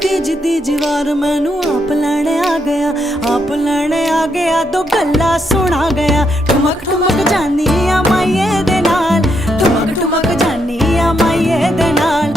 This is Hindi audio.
तीज तीज वार मैनू आप लैने आ गया तो गल्ला सुना गया। ठुमक ठुमक जानी आ माइये दे नाल, ठुमक ठुमक जानी आ माइये दे नाल।